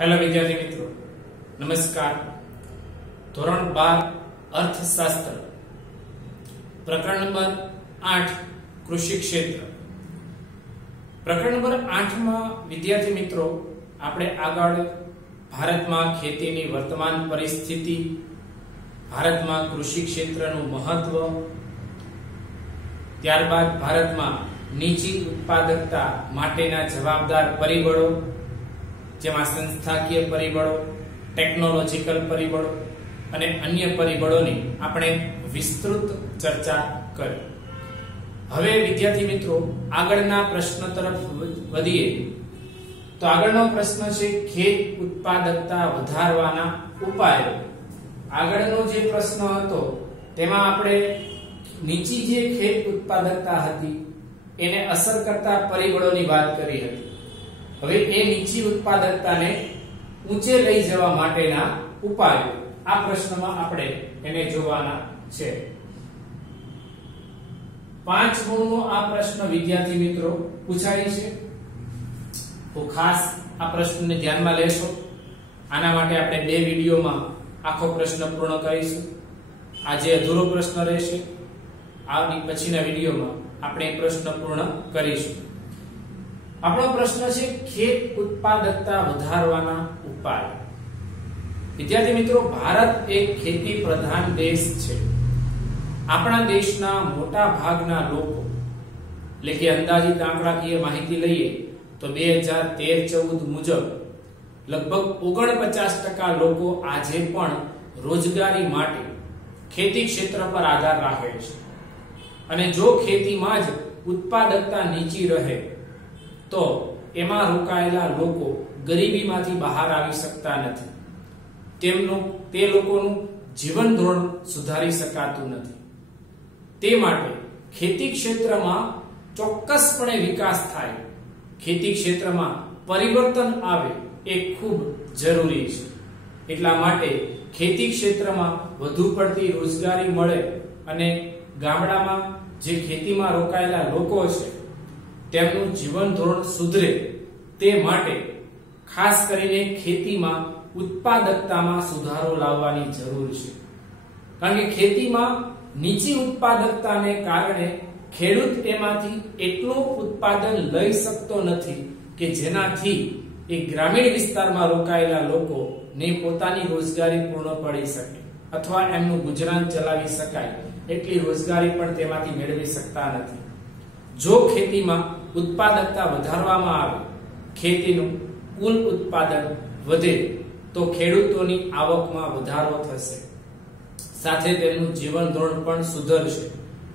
Hello વિદ્યાર્થી મિત્રો, નમસ્કાર. ધોરણ 12 અર્થશાસ્ત્ર, પ્રકરણ નંબર 8 કૃષિ ક્ષેત્ર. પ્રકરણ નંબર 8 માં વિદ્યાર્થી મિત્રો આપણે આગળ ભારતમાં ખેતીની વર્તમાન પરિસ્થિતિ, ભારતમાં કૃષિ ક્ષેત્રનું મહત્વ, ત્યારબાદ ભારતમાં નીચી ઉત્પાદકતા માટેના જવાબદાર પરિબળો જેમાં સંસ્થાકીય પરિબળો, ટેકનોલોજીકલ પરિબળો અને અન્ય પરિબળોની આપણે વિસ્તૃત ચર્ચા કરી. હવે વિદ્યાર્થી મિત્રો આગળના પ્રશ્ન તરફ વધીએ તો આગળનો પ્રશ્ન છે ખેત ઉત્પાદકતા વધારવાના ઉપાયો. આગળનો જે પ્રશ્ન હતો તેમાં આપણે નીચી જે ખેત ઉત્પાદકતા હતી એને અસર કરતા પરિબળોની વાત કરી હતી. હવે એ નીચી ઉત્પાદકતાને ઊંચે લઈ જવા માટેના ઉપાયો આ પ્રશ્નમાં આપણે એને જોવાના છે. 5 ગુણનો આ પ્રશ્ન વિદ્યાર્થી મિત્રો પૂછાય છે, તો ખાસ આ પ્રશ્નને ધ્યાનમાં લેશો. આના માટે આપણે 2 વિડિયોમાં આખો પ્રશ્ન પૂર્ણ કરીશું. આજે અધૂરો પ્રશ્ન રહેશે, આની પછીના વિડિયોમાં આપણે પ્રશ્ન પૂર્ણ કરીશું. આપણો પ્રશ્ન છે ખેત ઉત્પાદકતા વધારવાના ઉપાય. વિદ્યાર્થી મિત્રો, ભારત એક ખેતી પ્રધાન દેશ છે. આપણા દેશના મોટા ભાગના લોકો, એટલે કે અંદાજિત આંકડાકીય માહિતી લઈએ તો 2013-14 મુજબ લગભગ 49% લોકો આજે પણ રોજગારી માટે ખેતી ક્ષેત્ર પર આધાર રાખે છે. અને જો ખેતીમાં જ ઉત્પાદકતા નીચી રહે તો એમાં રોકાયેલા લોકો ગરીબીમાંથી બહાર આવી શકતા નથી. તે લોકોનું જીવન ધોરણ સુધારી શકાતું નથી. તે માટે ખેતી ક્ષેત્રમાં ચોક્કસપણે વિકાસ થાય, ખેતી ક્ષેત્રમાં પરિવર્તન આવે એ ખૂબ જરૂરી છે. એટલા માટે ખેતી ક્ષેત્રમાં વધુ પડતી રોજગારી મળે અને ગામડામાં જે ખેતીમાં રોકાયેલા લોકો છે તેમનું જીવન ધોરણ સુધરે તે માટે ખાસ કરીને ખેતીમાં ઉત્પાદકતામાં સુધારો લાવવાની જરૂર છે. કારણ કે ખેતીમાં નીચી ઉત્પાદકતાને કારણે ખેડૂત એમાંથી એટલું ઉત્પાદન લઈ શકતો નથી કે જેનાથી એ ગ્રામીણ વિસ્તારમાં રોકાયેલા લોકોને પોતાની રોજગારી પૂર્ણ પડી શકે અથવા એમનું ગુજરાન ચલાવી શકાય એટલી રોજગારી પણ તેમાંથી મેળવી શકતા નથી. જો ખેતીમાં ઉત્પાદકતા વધારવામાં આવે, ખેતીનું કુલ ઉત્પાદન વધે તો ખેડૂતોની આવકમાં વધારો થશે, સાથે તેમનું જીવન ધોરણ પણ સુધરશે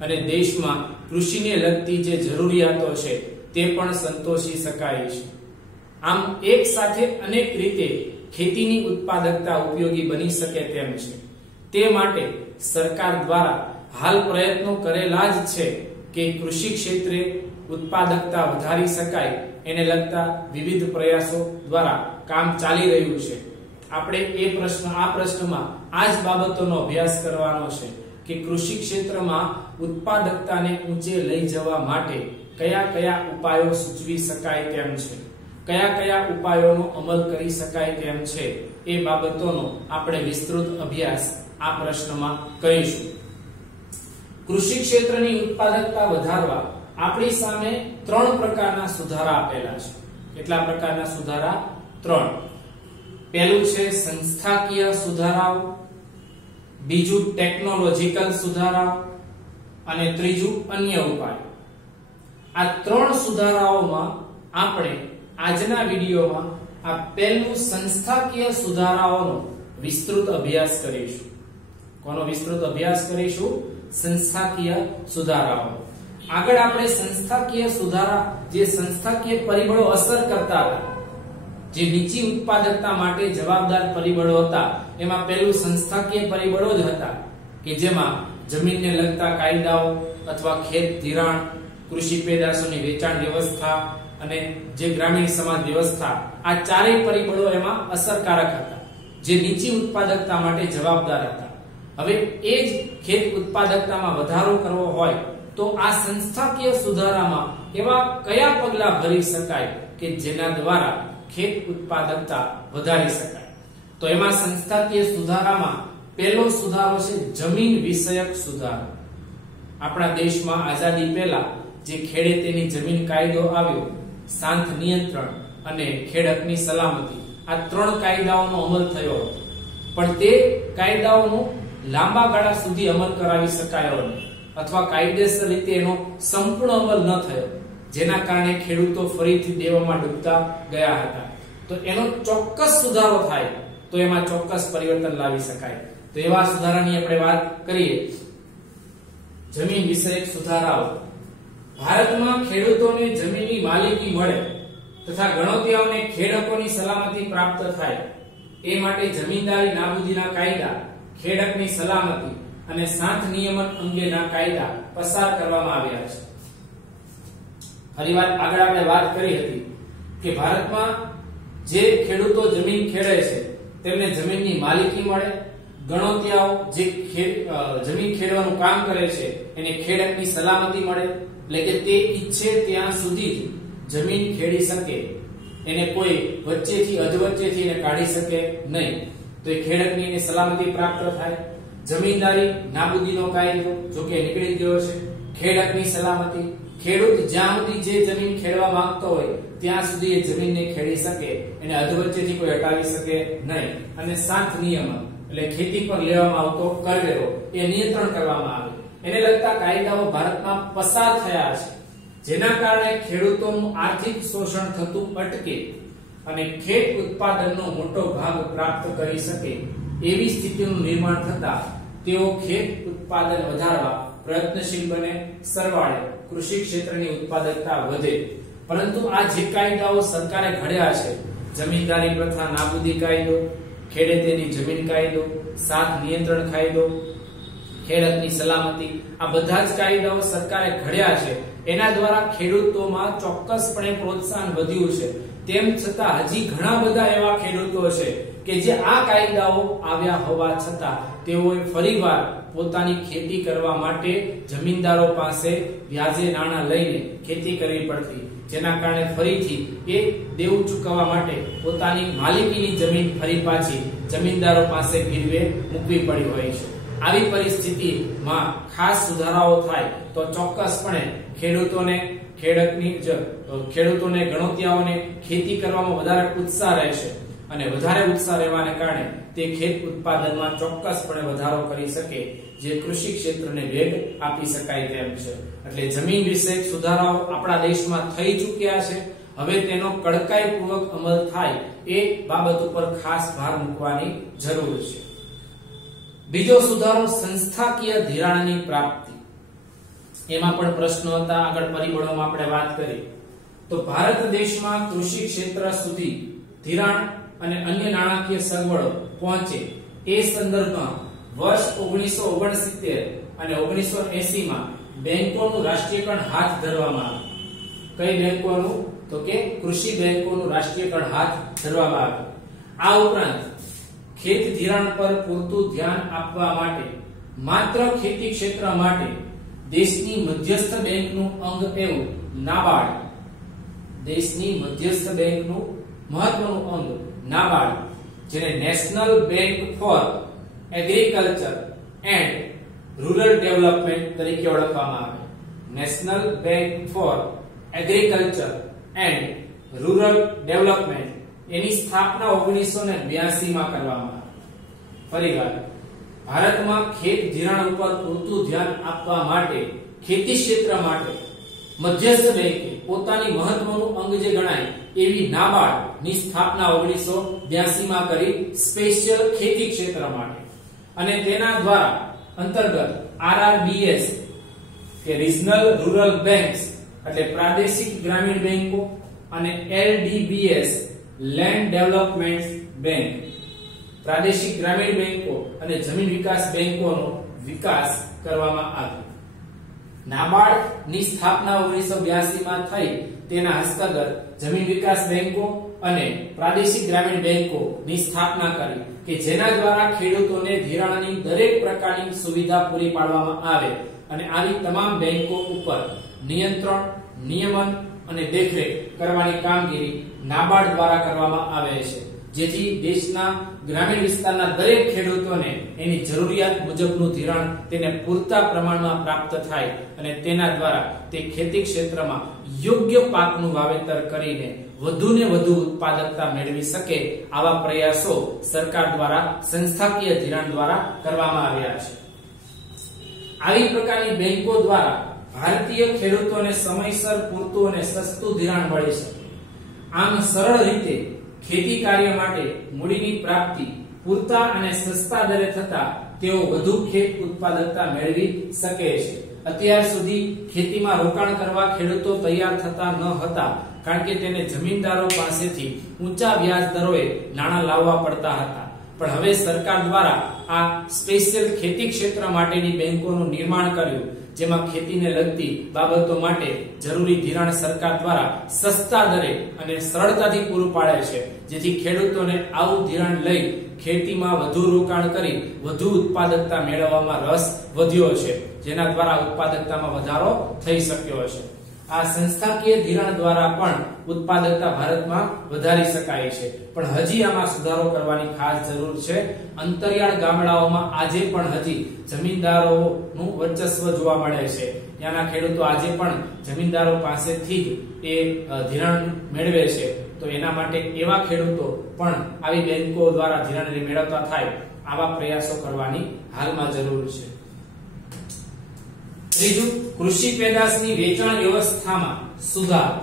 અને દેશમાં કૃષિને લગતી જે જરૂરિયાતો છે તે પણ સંતોષી શકાય છે. આમ એક સાથે અનેક રીતે ખેતીની ઉત્પાદકતા ઉપયોગી બની શકે તેમ છે. તે માટે સરકાર દ્વારા હાલ પ્રયત્નો કરેલા જ છે કે કૃષિ ક્ષેત્રે ઉત્પાદકતા વધારી શકાય એને લગતા વિવિધ પ્રયાસો દ્વારા કામ ચાલી રહ્યું છે. આપણે આ પ્રશ્નમાં આ જ બાબતોનો અભ્યાસ કરવાનો છે કે કૃષિ ક્ષેત્રમાં ઉત્પાદકતાને ઊંચે લઈ જવા માટે કયા કયા ઉપાયો સૂચવી શકાય તેમ છે, કયા કયા ઉપાયોનો અમલ કરી શકાય તેમ છે. એ બાબતોનો આપણે વિસ્તૃત અભ્યાસ આ પ્રશ્નમાં કરીશું. કૃષિ ક્ષેત્રની ઉત્પાદકતા વધારવા આપણી સામે 3 પ્રકારના સુધારા આપેલા છે. કેટલા પ્રકારના સુધારા? 3. પહેલું છે સંસ્થાકીય સુધારાઓ, બીજું ટેકનોલોજીકલ સુધારાઓ અને ત્રીજું અન્ય ઉપાયો. આ 3 સુધારાઓમાં આપણે આજના વિડિયોમાં આ પહેલું સંસ્થાકીય સુધારાઓનો વિસ્તૃત અભ્યાસ કરીશું. કોનો વિસ્તૃત અભ્યાસ કરીશું? સંસ્થાકીય સુધારાઓ. આગળ આપણે સંસ્થાકીય સુધારા, જે સંસ્થાકીય પરિબળો અસર કરતા હતા, જે નીચી ઉત્પાદકતા માટે જવાબદાર પરિબળો હતા, એમાં પહેલું સંસ્થાકીય પરિબળો જ હતા કે જેમાં જમીનને લગતા કાયદાઓ અથવા ખેત ધિરાણ, કૃષિ પેદાશોની વેચાણ વ્યવસ્થા અને જે ગ્રામીણ સમાજ વ્યવસ્થા, આ ચારેય પરિબળો એમાં અસરકારક હતા, જે નીચી ઉત્પાદકતા માટે જવાબદાર હતા. હવે એ જ ખેત ઉત્પાદકતામાં વધારો કરવો હોય તો આ સંસ્થાકીય સુધારામાં એવા કયા પગલા ભરી શકાય કે જેના દ્વારા ખેત ઉત્પાદકતા વધારી શકાય. તો એમાં સંસ્થાકીય સુધારામાં પહેલો સુધારો છે જમીન વિષયક સુધારો. આપણા દેશમાં આઝાદી પહેલા જે ખેડે તેની જમીન કાયદો આવ્યો, સાંથ નિયંત્રણ અને ખેડકની સલામતી, આ 3 કાયદાઓનો અમલ થયો હતો. પણ તે કાયદાઓનો લાંબા ગાળા સુધી અમલ કરાવી શકાયો નહીં અથવા કાયદેસર રીતે એનો સંપૂર્ણ અમલ ન થયો, જેના કારણે ખેડૂતો ફરીથી દેવામાં ડૂબતા ગયા હતા. તો એનો ચોક્કસ સુધારો થાય તો એમાં ચોક્કસ પરિવર્તન લાવી શકાય. તો એવા સુધારાની આપણે વાત કરીએ. જમીન વિષયક સુધારાઓ. ભારતમાં ખેડૂતોને જમીનની માલિકી મળે તથા ગણોતિયાઓને ખેડકોની સલામતી પ્રાપ્ત થાય એ માટે જમીનદારી નાબૂદીના કાયદા, ખેડકની સલામતી અને સાંઠ નિયમન અંગેના કાયદા પસાર કરવામાં આવ્યા છે. ફરીવાર આગળ આપણે વાત કરી હતી કે ભારતમાં જે ખેડૂતો જમીન ખેડે છે તેમને જમીનની માલિકી મળે, ગણોતિયાઓ જે જમીન ખેડવાનું કામ કરે છે એને ખેડકની સલામતી મળે, એટલે કે તે ઈચ્છે ત્યાં સુધી જમીન ખેડી શકે, એને કોઈ વચ્ચેથી અધવચ્ચેથી એને કાઢી શકે નહીં. તો એ ખેડકની એને સલામતી પ્રાપ્ત થાય. જમીનદારી નાબૂદીનો કાયદો જો કે નીકળી ગયો છે. ખેડકની સલામતી, ખેડૂત જ્યાં સુધી જે જમીન ખેડવા માંગતો હોય ત્યાં સુધી એ જમીનને ખેડી શકે, એને અધવચ્ચેથી કોઈ હટાવી શકે નહીં. અને સાંઠ નિયમન એટલે ખેતી પર લેવામાં આવતો કરવેરો એ નિયંત્રણ કરવામાં આવે. એને લગતા કાયદાઓ ભારતમાં પસાર થયા છે, જેના કારણે ખેડૂતોનું આર્થિક શોષણ થતું અટકે અને ખેત ઉત્પાદનનો મોટો ભાગ પ્રાપ્ત કરી શકે એવી સ્થિતિનું નિર્માણ થતા તેઓ ખેત ઉત્પાદન વધારવા પ્રયત્નશીલ બને. સરવાળે કૃષિ ક્ષેત્રની ઉત્પાદકતા વધે. પરંતુ આ જે કાયદાઓ સરકારે ઘડ્યા છે, જમીનદારી પ્રથા નાબૂદી કાયદો, ખેડે તેની જમીન કાયદો, સાંઠ નિયંત્રણ કાયદો, ખેડકની સલામતી, આ બધા જ કાયદાઓ સરકારે ઘડ્યા છે. એના દ્વારા ખેડૂતોમાં ચોક્કસપણે પ્રોત્સાહન વધ્યું છે. તેમ છતાં હજી ઘણા બધા એવા ખેડૂતો છે કે જે આ કાયદાઓ આવ્યા હોવા છતાં તેઓએ ફરીવાર પોતાની ખેતી કરવા માટે જમીનદારો પાસે વ્યાજે નાણાં લઈને ખેતી કરવી પડતી, જેના કારણે ફરીથી એ દેવું ચૂકવવા માટે પોતાની માલિકીની જમીન ફરી પાછી જમીનદારો પાસે ગીરવે મૂકવી પડી હોય છે. આવી પરિસ્થિતિમાં ખાસ સુધારાઓ થાય તો ચોક્કસપણે ખેડૂતોને ગણોતિયાઓને ખેતી કરવામાં વધારે ઉત્સાહ રહેશે અને વધારે ઉત્સાહ રહેવાને કારણે તે ખેત ઉત્પાદનમાં ચોક્કસપણે વધારો કરી શકે, જે કૃષિ ક્ષેત્રને વેગ આપી શકાય તેમ છે. એટલે જમીન વિષયક સુધારાઓ આપણા દેશમાં થઈ ચૂક્યા છે. હવે તેનો કડકાઈપૂર્વક અમલ થાય એ બાબત ઉપર ખાસ ભાર મૂકવાની જરૂર છે. બીજો સુધારો સંસ્થાકીય ધિરાણની પ્રાપ્તિ. એમાં પણ પ્રશ્નો હતા. આગળ પરિબળોમાં આપણે વાત કરી તો ભારત દેશમાં કૃષિ ક્ષેત્ર સુધી ધિરાણ અને અન્ય નાણાકીય સગવડો પહોંચે એ સંદર્ભમાં વર્ષ 1969 અને 1980 માં બેંકોનું રાષ્ટ્રીયકરણ હાથ ધરવામાં આવ્યું. કઈ બેંકોનું? તો કે કૃષિ બેંકોનું રાષ્ટ્રીયકરણ હાથ ધરવામાં આવ્યું. આ ઉપરાંત ખેત ધિરાણ પર પૂરતું ધ્યાન આપવા માટે માત્ર ખેતી ક્ષેત્ર માટે દેશની મધ્યસ્થ બેંકનું અંગ એવું નાબાર્ડ, દેશની મધ્યસ્થ બેંકનું મહત્વનું અંગ નાબાર્ડ, જેને national bank for agriculture and rural development તરીકે ઓળખવામાં આવે. National bank for agriculture and rural development એની સ્થાપના 1982 માં કરવામાં આવી. ફરીવાર ભારતમાં ખેત ધિરાણ ઉપર પૂરતું ધ્યાન આપવા માટે ખેતી ક્ષેત્ર માટે મધ્યસ્થ બેંકે પોતાની મહત્વનું અંગ જે ગણાય એવી નાબાર્ડ ની સ્થાપના 1982 માં કરી, સ્પેશિયલ ખેતી ક્ષેત્ર માટે. અને તેના દ્વારા અંતર્ગત RRBS કે રિજનલ રૂરલ બેંક્સ એટલે પ્રાદેશિક ગ્રામીણ બેંકો અને LDBS લેન્ડ ડેવલપમેન્ટ બેંક, પ્રાદેશિક ગ્રામીણ બેંકો અને જમીન વિકાસ બેંકોનો વિકાસ કરવામાં આવ્યો. નાબાર્ડ ની સ્થાપના 1982 માં થઈ. તેના હસ્તગત જમીન વિકાસ બેંકો અને પ્રાદેશિક ગ્રામીણ બેંકો ની સ્થાપના કરી કે જેના દ્વારા ખેડૂતોને ધિરાણની દરેક પ્રકારની સુવિધા પૂરી પાડવામાં આવે અને આવી તમામ બેંકો ઉપર નિયંત્રણ નિયમન અને દેખરેખ કરવાની કામગીરી નાબાર્ડ દ્વારા કરવામાં આવે છે, જેથી દેશના ગ્રામીણ વિસ્તારના દરેક ખેડૂતોને એની જરૂરિયાત મુજબનું ધિરાણ તેને પૂરતા પ્રમાણમાં પ્રાપ્ત થાય અને તેના દ્વારા તે ખેતી ક્ષેત્રમાં યોગ્ય પાકનું વાવેતર કરીને વધુને વધુ ઉત્પાદકતા મેળવી શકે આવા પ્રયાસો સરકાર દ્વારા સંસ્થાકીય ધિરાણ દ્વારા કરવામાં આવ્યા છે. આવી પ્રકારની બેંકો દ્વારા ભારતીય ખેડૂતોને સમયસર પૂરતું અને સસ્તું ધિરાણ મળી શકે. આમ સરળ રીતે ખેતી કાર્ય માટે મૂડીની પ્રાપ્તિ પૂરતા અને સસ્તા દરે થતા તેઓ વધુ ખેત ઉત્પાદકતા મેળવી શકે છે. અત્યાર સુધી ખેતીમાં રોકાણ કરવા ખેડૂતો તૈયાર થતા ન હતા, કારણ કે તેને જમીનદારો પાસેથી ઊંચા વ્યાજ દરોએ નાણાં લાવવા પડતા હતા. પણ હવે સરકાર દ્વારા આ સ્પેશિયલ ખેતી ક્ષેત્ર માટેની બેંકોનું નિર્માણ કર્યું, જેમાં ખેતીને લગતી બાબતો માટે જરૂરી ધિરાણ સરકાર દ્વારા સસ્તા દરે અને સરળતાથી પૂરું પાડે છે, જેથી ખેડૂતોને આવું ધિરાણ લઈ ખેતીમાં વધુ રોકાણ કરી વધુ ઉત્પાદકતા મેળવવામાં રસ વધ્યો છે, જેના દ્વારા ઉત્પાદકતામાં વધારો થઈ શક્યો છે. આ સંસ્થાકીય ધિરાણ દ્વારા પણ ઉત્પાદકતા ભારતમાં વધારી શકાય છે, પણ હજી આમાં સુધારો કરવાની ખાસ જરૂર છે. અંતરિયાળ ગામડાઓમાં આજે પણ હજી જમીનદારોનું વર્ચસ્વ જોવા મળે છે. ત્યાંના ખેડૂતો આજે પણ જમીનદારો પાસેથી જ એ ધિરાણ મેળવે છે. તો એના માટે એવા ખેડૂતો પણ આવી બેંકો દ્વારા ધિરાણ મેળવતા થાય આવા પ્રયાસો કરવાની હાલમાં જરૂર છે. ત્રીજું, કૃષિ પેદાશની વેચાણ વ્યવસ્થામાં સુધારો.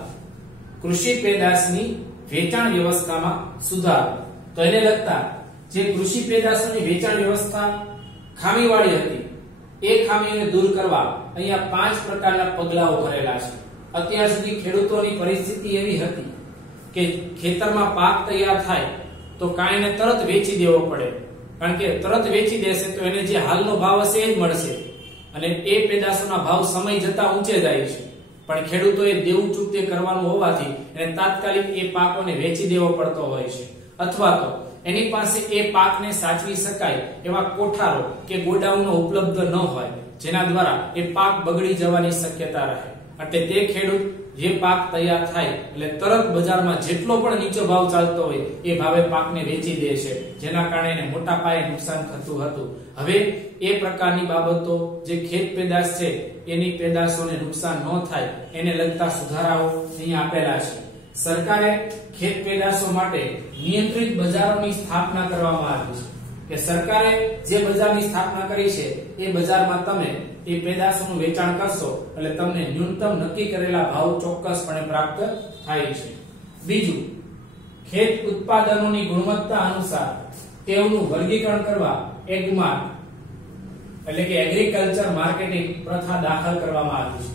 કૃષિ પેદાશની વેચાણ વ્યવસ્થામાં સુધારો. તો એને લગતા જે કૃષિ પેદાશોની વેચાણ વ્યવસ્થા ખામીવાળી હતી, એ ખામીઓને દૂર કરવા અહીંયા 5 પ્રકારના પગલાઓ કરેલા છે. અત્યાર સુધી ખેડૂતોની પરિસ્થિતિ એવી હતી કે ખેતરમાં પાક તૈયાર થાય તો કાંઈને તરત વેચી દેવો પડે, કારણ કે તરત વેચી દેશે તો એને જે હાલનો ભાવ હશે એ જ મળશે અને એ પેદાશોના ભાવ સમય જતા ઊંચે જાય છે. પણ ખેડૂતોએ દેવું ચૂકતે કરવાનું હોવાથી એને તાત્કાલિક એ પાકોને વેચી દેવો પડતો હોય છે, અથવા તો એની પાસે એ પાકને સાચવી શકાય એવા કોઠારો કે ગોડાઉનો ઉપલબ્ધ ન હોય, જેના દ્વારા એ પાક બગડી જવાની શક્યતા રહે. એટલે તે ખેડૂત જે પાક તૈયાર થાય એટલે તરત બજારમાં જેટલો પણ નીચો ભાવ ચાલતો હોય એ ભાવે પાકને વેચી દે છે, જેના કારણે એને મોટા પાયે નુકસાન થતું હતું. હવે એ પ્રકારની બાબતો જે ખેત પેદાશ છે એની પેદાશોને નુકસાન ન થાય એને લગતા સુધારાઓ અહીંયા આપેલા છે. સરકારે ખેત પેદાશો માટે નિયંત્રિત બજારોની સ્થાપના કરવામાં આવી છે, કે સરકારે જે બજારની સ્થાપના કરી છે એ બજારમાં તમે એ પેદાશોનું વેચાણ કરશો એટલે તમને ન્યૂનતમ નક્કી કરેલા ભાવ ચોક્કસપણે પ્રાપ્ત થાય છે. બીજું, ખેત ઉત્પાદનોની ગુણવત્તા અનુસાર તેઓનું વર્ગીકરણ કરવા એગમાર્ક એટલે કે એગ્રીકલ્ચર માર્કેટિંગ પ્રથા દાખલ કરવામાં આવી છે.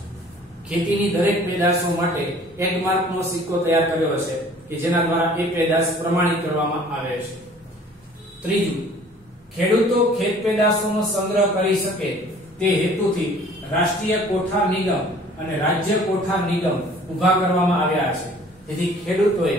ખેતીની દરેક પેદાશો માટે એગમાર્કનો સિક્કો તૈયાર કર્યો છે કે જેના દ્વારા એ પેદાશ પ્રમાણિત કરવામાં આવે છે. ત્રીજું, ખેડૂતો ખેત પેદાશોનો સંગ્રહ કરી શકે તે હેતુથી રાષ્ટ્રીય કોઠાર નિગમ અને રાજ્ય કોઠાર નિગમ ઉભા કરવામાં આવ્યા છે, જેથી ખેડૂતોએ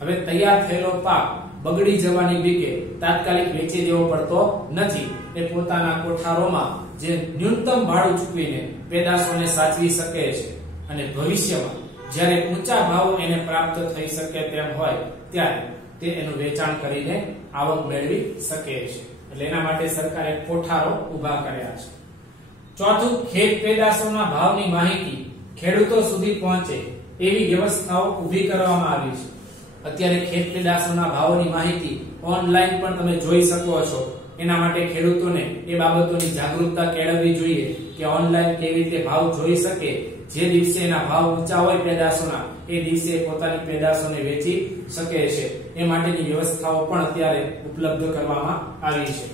હવે તૈયાર થયેલો પાક બગડી જવાની બીકે તાત્કાલિક વેચી દેવો પડતો નથી. એ પોતાના કોઠારોમાં જે ન્યૂનતમ ભાડું ચૂકવીને પેદાશોને સાચવી શકે છે અને ભવિષ્યમાં જ્યારે ઊંચા ભાવ એને પ્રાપ્ત થઈ શકે તેમ હોય ત્યારે તે એનું વેચાણ કરીને આવક મેળવી શકે છે. એટલે એના માટે સરકારે કોઠારો ઉભા કર્યા છે. ચોથું, ખેત પેદાશોના ભાવની માહિતી ખેડૂતો સુધી પહોંચે એવી વ્યવસ્થાઓ ઊભી કરવામાં આવી છે. અત્યારે ખેત પેદાશોના ભાવોની માહિતી ઓનલાઈન પણ તમે જોઈ શકો છો. એના માટે ખેડૂતોને એ બાબતોની જાગૃતતા કેળવવી જોઈએ કે ઓનલાઈન કેવી રીતે ભાવ જોઈ શકે. જે દિવસે એના ભાવ ઊંચા હોય પેદાશોના એ દિવસે પોતાની પેદાશોને વેચી શકે છે. એ માટેની વ્યવસ્થાઓ પણ અત્યારે ઉપલબ્ધ કરવામાં આવી છે.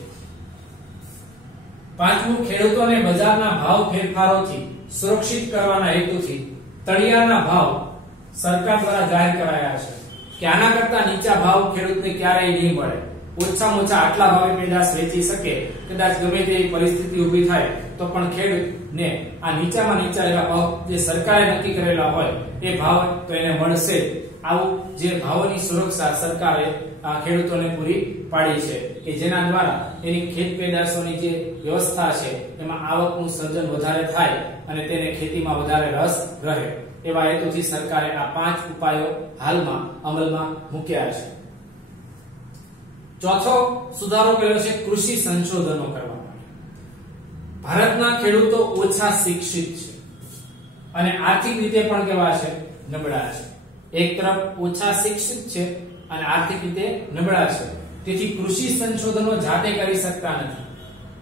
પાંચમું, ખેડૂતોને બજારના ભાવ ફેરફારોથી સુરક્ષિત કરવાના હેતુથી તળિયાના ભાવ સરકાર દ્વારા જાહેર કરાયા છે કે આના કરતા નીચા ભાવ ખેડૂતને ક્યારેય નહીં મળે. ઓછામાં ઓછા આટલા ભાવે પેદાશ વેચી શકે. કદાચ ગમે તેવી પરિસ્થિતિ ઊભી થાય તો પણ ખેડૂતને આ નીચામાં નીચા એવા ભાવ જે સરકારે નક્કી કરેલા હોય એ ભાવ તો એને મળશે. આવું જે ભાવોની સુરક્ષા સરકારે ખેડૂતોને પૂરી પાડી છે કે જેના દ્વારા એની ખેત પેદાશોની જે વ્યવસ્થા છે એમાં આવકનું સર્જન વધારે થાય અને તેને ખેતીમાં વધારે રસ રહે. એવા હેતુથી સરકારે આ 5 ઉપાયો હાલમાં અમલમાં મૂક્યા છે. ચોથો સુધારો કર્યો છે કૃષિ સંશોધનો કરવા માટે. ભારતના ખેડૂતો ઓછા શિક્ષિત છે અને આર્થિક રીતે પણ કેવા છે? નબળા છે. એક તરફ ઓછા શિક્ષિત છે અને આર્થિક રીતે નબળા છે, તેથી કૃષિ સંશોધનો જાતે કરી શકતા નથી.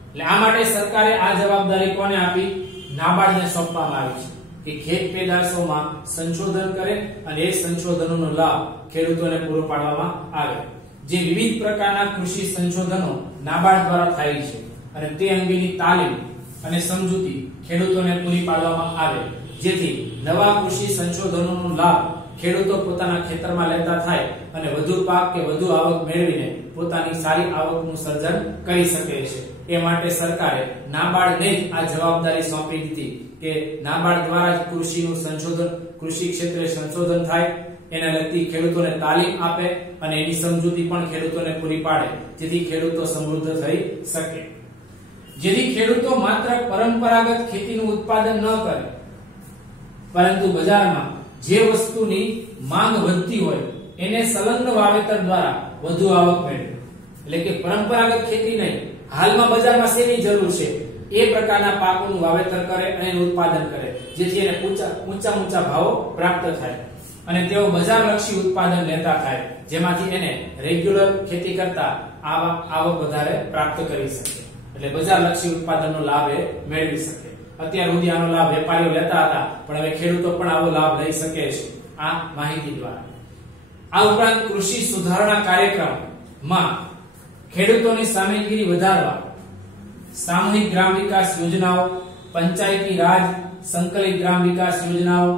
એટલે આ માટે સરકારે આ જવાબદારી કોને આપી? નાબાર્ડને સોંપવામાં આવી છે કે ખેત પેદાશોમાં સંશોધન કરે અને એ સંશોધનોનો લાભ ખેડૂતોને પૂરો પાડવામાં આવે. જે વિવિધ પ્રકારના કૃષિ સંશોધનો નાબાર્ડ દ્વારા થાય છે અને તે અંગેની તાલીમ અને સમજૂતી ખેડૂતોને પૂરી પાડવામાં આવે, જેથી નવા કૃષિ સંશોધનોનો લાભ ખેડૂતો પોતાના ખેતરમાં લેતા થાય અને વધુ પાક કે વધુ આવક મેળવીને પોતાની સારી આવકનું સર્જન કરી શકે છે. એ માટે સરકારે નાબાર્ડને જ આ જવાબદારી સોંપી દીધી કે નાબાર્ડ દ્વારા જ કૃષિનું સંશોધન, કૃષિ ક્ષેત્રે સંશોધન થાય, એને લગતી ખેડૂતોને તાલીમ આપે અને એની સમજૂતી પણ ખેડૂતોને પૂરી પાડે, જેથી ખેડૂતો સમૃદ્ધ થઈ શકે. જેથી ખેડૂતો માત્ર પરંપરાગત ખેતીનું ઉત્પાદન ન કરે, પરંતુ બજારમાં જે વસ્તુની માંગ વધતી હોય એને સંલગ્ન વાવેતર દ્વારા વધુ આવક મેળવે. એટલે કે પરંપરાગત ખેતી નહીં, હાલમાં બજારમાં શેની જરૂર છે એ પ્રકારના પાકોનું વાવેતર કરે અને એનું ઉત્પાદન કરે, જેથી એને ઊંચા ભાવો પ્રાપ્ત થાય અને તેઓ બજારલક્ષી ઉત્પાદન લેતા થાય, જેમાંથી એને રેગ્યુલર ખેતી કરતા આવક વધારે પ્રાપ્ત કરી શકે. એટલે બજારલક્ષી ઉત્પાદનનો લાભ એ મેળવી શકે. અત્યાર સુધી આનો લાભ વેપારીઓ લેતા હતા, પણ હવે ખેડૂતો પણ આવો લાભ લઈ શકે છે આ માહિતી દ્વારા. આ ઉપરાંત કૃષિ સુધારણા કાર્યક્રમમાં ખેડૂતોની સામેલગીરી વધારવા સામૂહિક ગ્રામ વિકાસ યોજનાઓ, પંચાયતી રાજ સંકલિત ગ્રામ વિકાસ યોજનાઓ,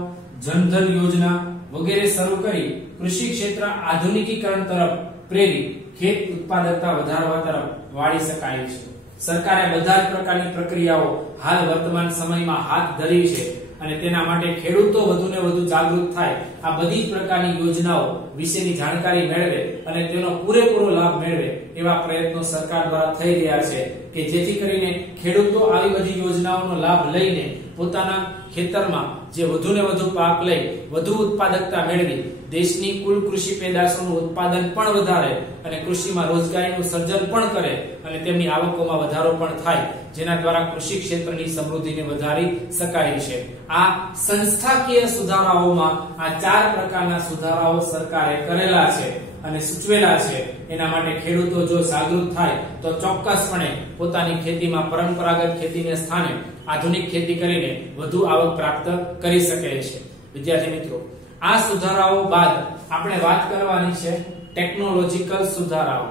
જનધન યોજના વગેરે શરૂ કરી કૃષિ ક્ષેત્ર આધુનિકીકરણ તરફ પ્રેરી ખેત ઉત્પાદકતા વધારવા તરફ વાળી શકાય છે. સરકારે બધા જ પ્રકારની પ્રક્રિયાઓ હાલ વર્તમાન સમયમાં હાથ ધરી છે અને તેના માટે ખેડૂતો વધુને વધુ જાગૃત થાય, આ બધી જ પ્રકારની યોજનાઓ વિશેની જાણકારી મેળવે અને તેનો પૂરેપૂરો લાભ મેળવે એવા પ્રયત્નો સરકાર દ્વારા થઈ રહ્યા છે કે જેથી કરીને ખેડૂતો આવી બધી યોજનાઓનો લાભ લઈને પોતાના ખેતરમાં જે વધુને વધુ પાક લઈ વધુ ઉત્પાદકતા મેળવી દેશની કુલ કૃષિ પેદાશોનું ઉત્પાદન પણ વધારે અને કૃષિમાં રોજગારીનું સર્જન પણ કરે અને તેમની આવકોમાં વધારો પણ થાય, જેના દ્વારા કૃષિ ક્ષેત્રની સમૃદ્ધિને વધારી શકાય છે. આ સંસ્થાકીય સુધારાઓમાં આ 4 પ્રકારના સુધારાઓ સરકારે કરેલા છે અને સૂચવેલા છે. એના માટે ખેડૂતો જો જાગૃત થાય તો ચોક્કસપણે પોતાની ખેતીમાં પરંપરાગત ખેતીને સ્થાને આધુનિક ખેતી કરીને વધુ આવક પ્રાપ્ત કરી શકે છે. વિદ્યાર્થી મિત્રો, આ સુધારાઓ બાદ આપણે વાત કરવાની છે ટેકનોલોજીકલ સુધારાઓ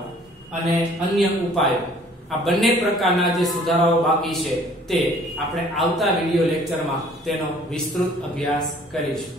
અને અન્ય ઉપાયો. આ બંને પ્રકારના જે સુધારાઓ બાકી છે તે આપણે આવતા વિડિયો લેક્ચરમાં તેનો વિસ્તૃત અભ્યાસ કરીશું.